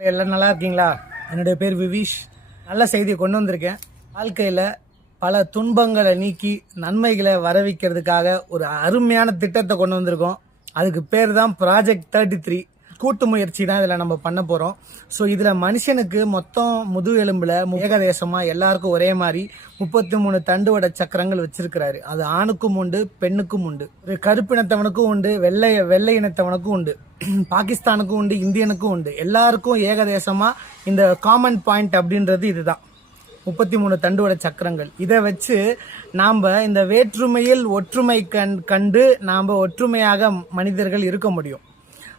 எல்லாம் நல்லா இருக்கீங்களா? என்னுடைய பேர் விவிஷ். நல்ல செய்தியை கொண்டு வந்திருக்கேன். வாழ்க்கையில் பல துன்பங்களை நீக்கி நன்மைகளை வரவிக்கிறதுக்காக ஒரு அருமையான திட்டத்தை கொண்டு வந்திருக்கோம். அதுக்கு பேர் தான் ப்ராஜெக்ட் 33. கூட்டு முயற்சி தான் இதில் நம்ம பண்ண போகிறோம். ஸோ இதில் மனுஷனுக்கு மொத்தம் முதுகெலும்பில் ஏகதேசமாக எல்லாருக்கும் ஒரே மாதிரி 33 தண்டுவட சக்கரங்கள் வச்சிருக்கிறாரு. அது ஆணுக்கும் உண்டு, பெண்ணுக்கும் உண்டு, ஒரு கருப்பினத்தவனுக்கும் உண்டு, வெள்ளை இனத்தவனுக்கும் உண்டு, பாகிஸ்தானுக்கும் உண்டு, இந்தியனுக்கும் உண்டு. எல்லாருக்கும் ஏகதேசமாக இந்த காமன் பாயிண்ட் அப்படின்றது இதுதான். 33 தண்டுவட சக்கரங்கள். இதை வச்சு நாம் இந்த வேற்றுமையில் ஒற்றுமை கண்டு நாம் ஒற்றுமையாக மனிதர்கள் இருக்க முடியும்.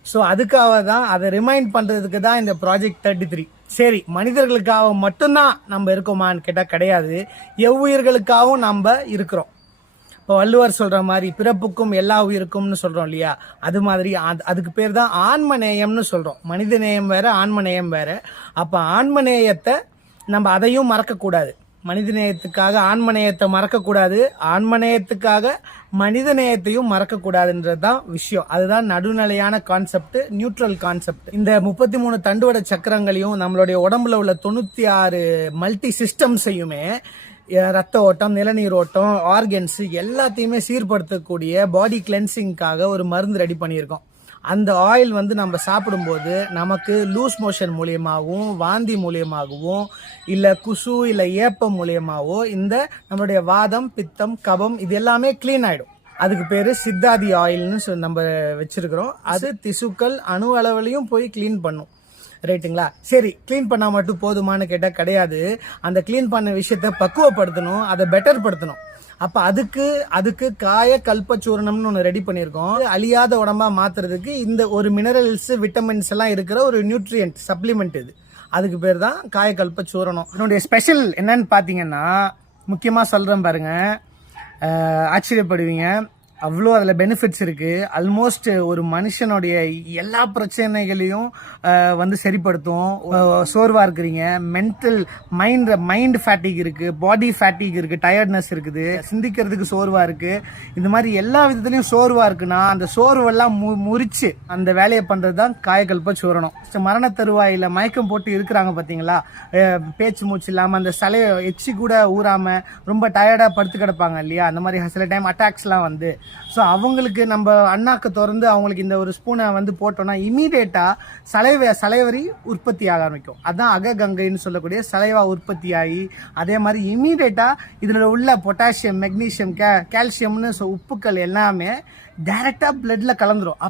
ஸோ அதுக்காக தான், அதை ரிமைண்ட் பண்ணுறதுக்கு தான் இந்த ப்ராஜெக்ட் 33. சரி, மனிதர்களுக்காக மட்டும்தான் நம்ம இருக்கோமான்னு கேட்டால் கிடையாது. எவ்வுயிர்களுக்காகவும் நம்ம இருக்கிறோம். இப்போ வள்ளுவர் சொல்கிற மாதிரி பிறப்புக்கும் எல்லா உயிருக்கும்னு சொல்கிறோம் இல்லையா? அது மாதிரி அதுக்கு பேர் தான் ஆன்மநேயம்னு சொல்கிறோம். மனித நேயம் வேறு, ஆன்மநேயம் வேறு. அப்போ ஆன்மநேயத்தை நம்ம அதையும் மறக்கக்கூடாது. மனிதநேயத்துக்காக ஆன்மநேயத்தை மறக்கக்கூடாது, ஆன்மநேயத்துக்காக மனிதநேயத்தையும் மறக்கக்கூடாதுன்றது தான் விஷயம். அதுதான் நடுநிலையான கான்செப்ட், நியூட்ரல் கான்செப்ட். இந்த 33 தண்டுவட சக்கரங்களையும் நம்மளுடைய உடம்புல உள்ள 96 மல்டி சிஸ்டம்ஸையுமே, ரத்த ஓட்டம், நிலநீர் ஓட்டம், ஆர்கன்ஸ் எல்லாத்தையுமே சீர்படுத்தக்கூடிய பாடி கிளென்சிங்காக ஒரு மருந்து ரெடி பண்ணியிருக்கோம். அந்த ஆயில் நம்ம சாப்பிடும்போது நமக்கு லூஸ் மோஷன் மூலியமாகவும், வாந்தி மூலியமாகவும், இல்லை குசு இல்லை ஏப்பம் மூலியமாகவோ இந்த நம்மளுடைய வாதம், பித்தம், கபம் இது எல்லாமே கிளீன் ஆகிடும். அதுக்கு பேர் சித்தாதி ஆயில்னு நம்ம வச்சிருக்கிறோம். அது திசுக்கள் அணு அளவுலையும் போய் கிளீன் பண்ணும். ரைட்டுங்களா? சரி, கிளீன் பண்ணால் மட்டும் போதுமானு கேட்டால் கிடையாது. அந்த கிளீன் பண்ண விஷயத்தை பக்குவப்படுத்தணும், அதை பெட்டர் படுத்தணும். அப்போ அதுக்கு காய கல்பச்சூரணம்னு ஒன்று ரெடி பண்ணியிருக்கோம். அழியாத உடம்பா மாத்துறதுக்கு இந்த ஒரு மினரல்ஸ், விட்டமின்ஸ் எல்லாம் இருக்கிற ஒரு நியூட்ரியன்ட் சப்ளிமெண்ட் இது. அதுக்கு பேர் தான் காய கல்பச்சூரணம். என்னுடைய ஸ்பெஷல் என்னன்னு பார்த்தீங்கன்னா, முக்கியமாக சொல்கிறேன் பாருங்க, ஆச்சரியப்படுவீங்க. அவ்வளோ அதில் பெனிஃபிட்ஸ் இருக்குது. ஆல்மோஸ்ட் ஒரு மனுஷனுடைய எல்லா பிரச்சனைகளையும் சரிப்படுத்தும். சோர்வாக இருக்கிறீங்க, மைண்ட் ஃபேட்டிக் இருக்குது, பாடி ஃபேட்டிக் இருக்குது, டயர்ட்னஸ் இருக்குது, சிந்திக்கிறதுக்கு சோர்வாக இருக்குது. இந்த மாதிரி எல்லா விதத்துலையும் சோர்வாக இருக்குன்னா அந்த சோர்வெல்லாம் முறிச்சு அந்த வேலையை பண்ணுறது தான் காயக்கல்ப சூரணம். மரண தருவாயில் மயக்கம் போட்டு இருக்கிறாங்க பார்த்தீங்களா, பேச்சு மூச்சு இல்லாமல், அந்த சலையை எச்சி கூட ஊறாமல் ரொம்ப டயர்டாக படுத்து கிடப்பாங்க இல்லையா? அந்த மாதிரி சில டைம் அட்டாக்ஸ்லாம் ஸோ அவங்களுக்கு நம்ம அண்ணாக்கு திறந்து அவங்களுக்கு இந்த ஒரு ஸ்பூனை போட்டோம்னா இமீடியட்டாக சலைவரி உற்பத்தி ஆக ஆரம்பிக்கும். அதுதான் அககங்கைன்னு சொல்லக்கூடிய சலைவா உற்பத்தி ஆகி, அதே மாதிரி இமீடியட்டாக இதில் உள்ள பொட்டாசியம், மெக்னீசியம், கால்சியம்னு உப்புக்கள் எல்லாமே டைரெக்டாக பிளட்ல கலந்துரும்.